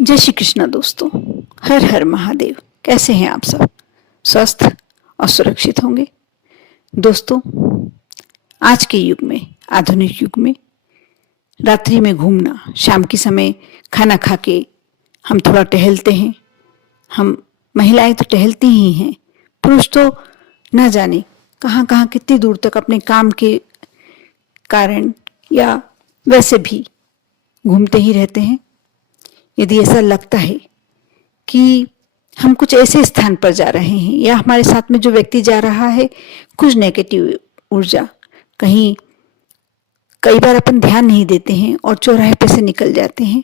जय श्री कृष्णा दोस्तों। हर हर महादेव। कैसे हैं आप सब? स्वस्थ और सुरक्षित होंगे। दोस्तों, आज के युग में, आधुनिक युग में रात्रि में घूमना, शाम के समय खाना खा के हम थोड़ा टहलते हैं। हम महिलाएं तो टहलती ही हैं, पुरुष तो न जाने कहाँ कहाँ कितनी दूर तक अपने काम के कारण या वैसे भी घूमते ही रहते हैं। यदि ऐसा लगता है कि हम कुछ ऐसे स्थान पर जा रहे हैं या हमारे साथ में जो व्यक्ति जा रहा है कुछ नेगेटिव ऊर्जा, कहीं कई बार अपन ध्यान नहीं देते हैं और चौराहे पे से निकल जाते हैं,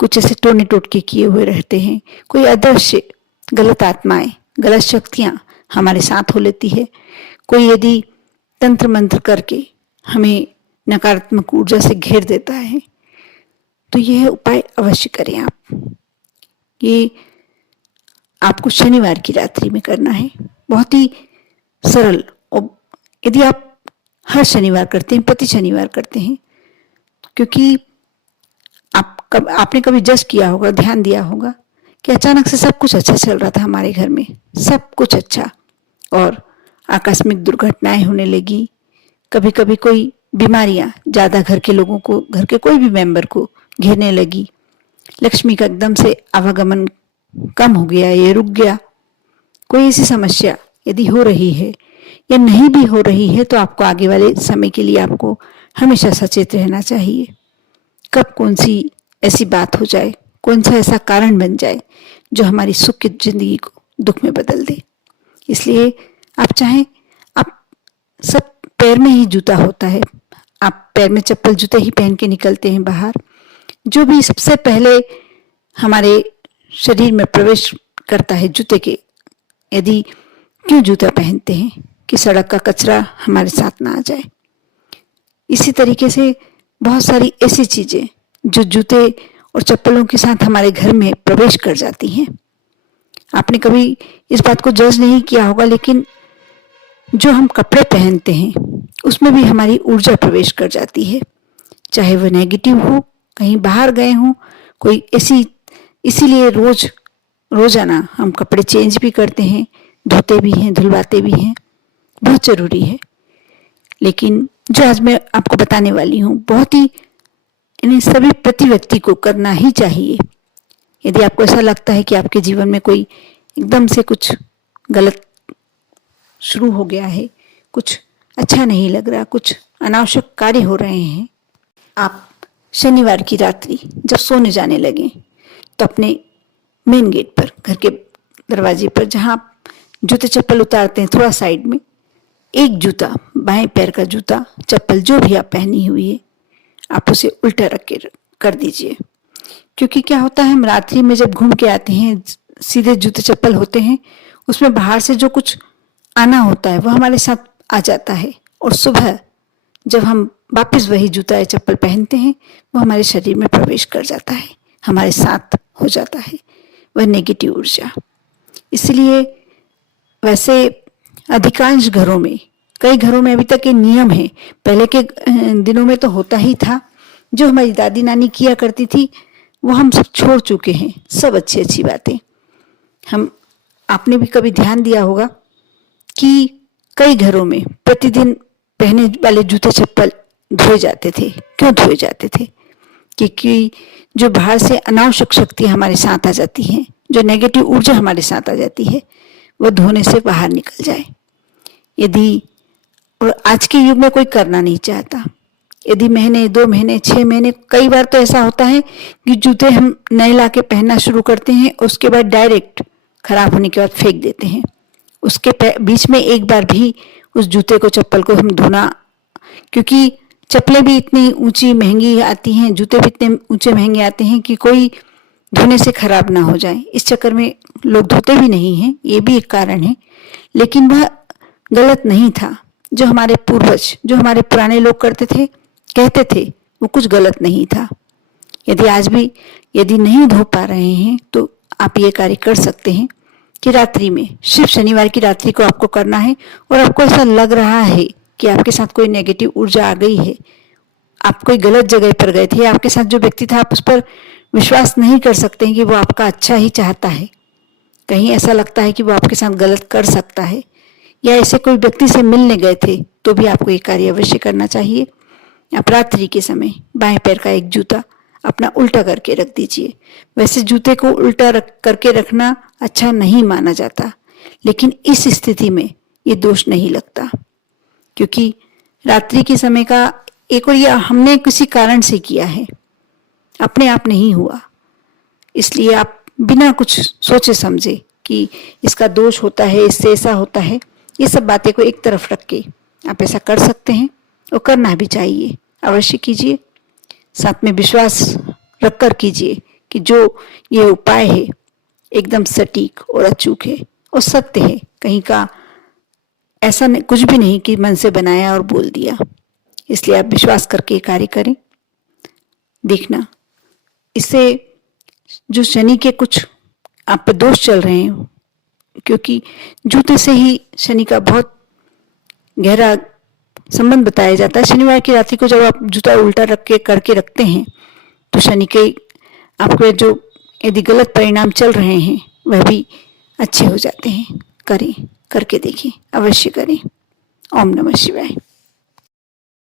कुछ ऐसे टोने टोटके किए हुए रहते हैं, कोई अदृश्य गलत आत्माएं, गलत शक्तियां हमारे साथ हो लेती है। कोई यदि तंत्र मंत्र करके हमें नकारात्मक ऊर्जा से घेर देता है तो यह उपाय अवश्य करें आप। ये आपको शनिवार की रात्रि में करना है, बहुत ही सरल। और यदि आप हर शनिवार करते हैं, प्रति शनिवार करते हैं, क्योंकि आपने कभी जज किया होगा, ध्यान दिया होगा कि अचानक से सब कुछ अच्छा चल रहा था हमारे घर में, सब कुछ अच्छा, और आकस्मिक दुर्घटनाएं होने लगी। कभी कभी कोई बीमारियां ज्यादा घर के लोगों को, घर के कोई भी मेंबर को घेरने लगी। लक्ष्मी का एकदम से आवागमन कम हो गया, ये रुक गया। कोई ऐसी समस्या यदि हो रही है या नहीं भी हो रही है तो आपको आगे वाले समय के लिए आपको हमेशा सचेत रहना चाहिए। कब कौन सी ऐसी बात हो जाए, कौन सा ऐसा कारण बन जाए जो हमारी सुख की जिंदगी को दुख में बदल दे। इसलिए आप चाहें, आप सब पैर में ही जूता होता है, आप पैर में चप्पल जूते ही पहन के निकलते हैं बाहर। जो भी सबसे पहले हमारे शरीर में प्रवेश करता है जूते के, यदि क्यों जूता पहनते हैं कि सड़क का कचरा हमारे साथ ना आ जाए। इसी तरीके से बहुत सारी ऐसी चीजें जो जूते और चप्पलों के साथ हमारे घर में प्रवेश कर जाती हैं। आपने कभी इस बात को जज नहीं किया होगा, लेकिन जो हम कपड़े पहनते हैं उसमें भी हमारी ऊर्जा प्रवेश कर जाती है, चाहे वह नेगेटिव हो, कहीं बाहर गए हों, कोई ऐसी। इसीलिए रोजाना हम कपड़े चेंज भी करते हैं, धोते भी हैं, धुलवाते भी हैं, बहुत जरूरी है। लेकिन जो आज मैं आपको बताने वाली हूँ, बहुत ही इन्हें सभी प्रति व्यक्ति को करना ही चाहिए। यदि आपको ऐसा लगता है कि आपके जीवन में कोई एकदम से कुछ गलत शुरू हो गया है, कुछ अच्छा नहीं लग रहा, कुछ अनावश्यक कार्य हो रहे हैं, आप शनिवार की रात्रि जब सोने जाने लगे तो अपने मेन गेट पर, घर के दरवाजे पर, जहां आप जूते चप्पल उतारते हैं, थोड़ा साइड में एक जूता, बाएं पैर का जूता चप्पल जो भी आप पहनी हुई है, आप उसे उल्टा रख के कर दीजिए। क्योंकि क्या होता है, हम रात्रि में जब घूम के आते हैं, सीधे जूते चप्पल होते हैं, उसमें बाहर से जो कुछ आना होता है वो हमारे साथ आ जाता है, और सुबह जब हम वापस वही जूता या चप्पल पहनते हैं वो हमारे शरीर में प्रवेश कर जाता है, हमारे साथ हो जाता है वह नेगेटिव ऊर्जा। इसलिए वैसे अधिकांश घरों में, कई घरों में अभी तक ये नियम है, पहले के दिनों में तो होता ही था, जो हमारी दादी नानी किया करती थी वो हम सब छोड़ चुके हैं, सब अच्छी अच्छी बातें। आपने भी कभी ध्यान दिया होगा कि कई घरों में प्रतिदिन पहने वाले जूते चप्पल धोए जाते थे। क्यों धोए जाते थे? क्योंकि जो बाहर से अनावश्यक शक्ति हमारे साथ आ जाती है, जो नेगेटिव ऊर्जा हमारे साथ आ जाती है, वह धोने से बाहर निकल जाए। यदि, और आज के युग में कोई करना नहीं चाहता, यदि महीने, 2 महीने, 6 महीने, कई बार तो ऐसा होता है कि जूते हम नए लाके पहनना शुरू करते हैं, उसके बाद डायरेक्ट खराब होने के बाद फेंक देते हैं। उसके बीच में एक बार भी उस जूते को, चप्पल को हम धोना, क्योंकि चप्पलें भी इतनी ऊंची महंगी आती हैं, जूते भी इतने ऊंचे महंगे आते हैं कि कोई धोने से खराब ना हो जाए, इस चक्कर में लोग धोते भी नहीं हैं, ये भी एक कारण है। लेकिन वह गलत नहीं था। जो हमारे पूर्वज, जो हमारे पुराने लोग करते थे, कहते थे, वो कुछ गलत नहीं था। यदि आज भी यदि नहीं धो पा रहे हैं तो आप ये कार्य कर सकते हैं कि रात्रि में, सिर्फ शनिवार की रात्रि को आपको करना है, और आपको ऐसा लग रहा है कि आपके साथ कोई नेगेटिव ऊर्जा आ गई है, आप कोई गलत जगह पर गए थे, आपके साथ जो व्यक्ति था आप उस पर विश्वास नहीं कर सकते हैं कि वो आपका अच्छा ही चाहता है। कहीं ऐसा लगता है कि वो आपके साथ गलत कर सकता है, या ऐसे कोई व्यक्ति से मिलने गए थे तो भी आपको ये कार्य अवश्य करना चाहिए। आप रात्रि के समय बाएं पैर का एक जूता अपना उल्टा करके रख दीजिए। वैसे जूते को उल्टा करके रखना अच्छा नहीं माना जाता, लेकिन इस स्थिति में ये दोष नहीं लगता, क्योंकि रात्रि के समय का एक और ये हमने किसी कारण से किया है, अपने आप नहीं हुआ। इसलिए आप बिना कुछ सोचे समझे कि इसका दोष होता है, इससे ऐसा होता है, ये सब बातें को एक तरफ रख के आप ऐसा कर सकते हैं और करना भी चाहिए। अवश्य कीजिए, साथ में विश्वास रखकर कीजिए कि जो ये उपाय है एकदम सटीक और अचूक है और सत्य है। कहीं का ऐसा नहीं, कुछ भी नहीं कि मन से बनाया और बोल दिया। इसलिए आप विश्वास करके कार्य करें। देखना, इससे जो शनि के कुछ आप पे दोष चल रहे हैं, क्योंकि जूते से ही शनि का बहुत गहरा संबंध बताया जाता है। शनिवार की रात्रि को जब आप जूता उल्टा रख के करके रखते हैं तो शनि के आपके जो यदि गलत परिणाम चल रहे हैं वह भी अच्छे हो जाते हैं। करें, करके देखें, अवश्य करें। ओम नमः शिवाय।